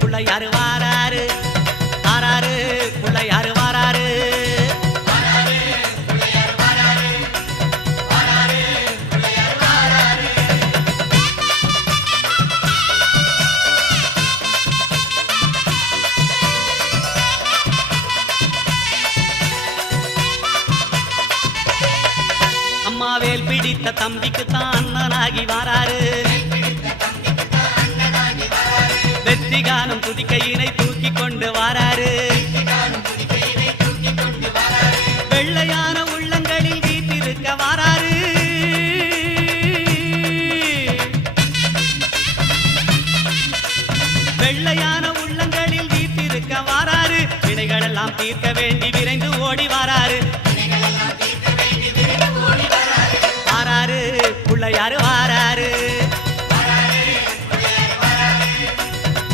புள்ளையாரு வாராரு ஆராரு புள்ளையாரு வாராரு அம்மாவேல் பிடித்த தம்பிக்கு தான் அண்ணனாகி வாராரு வெற்றி காணும் துதிக்கையினை தூக்கி கொண்டு வாராரு வெள்ளையான உள்ளங்களில் வீட்டிருக்க வாராரு வெள்ளையான உள்ளங்களில் வீட்டிருக்க வாராரு வினைகளெல்லாம் தீர்க்க வேண்டி விரைந்து ஓடி வாராரு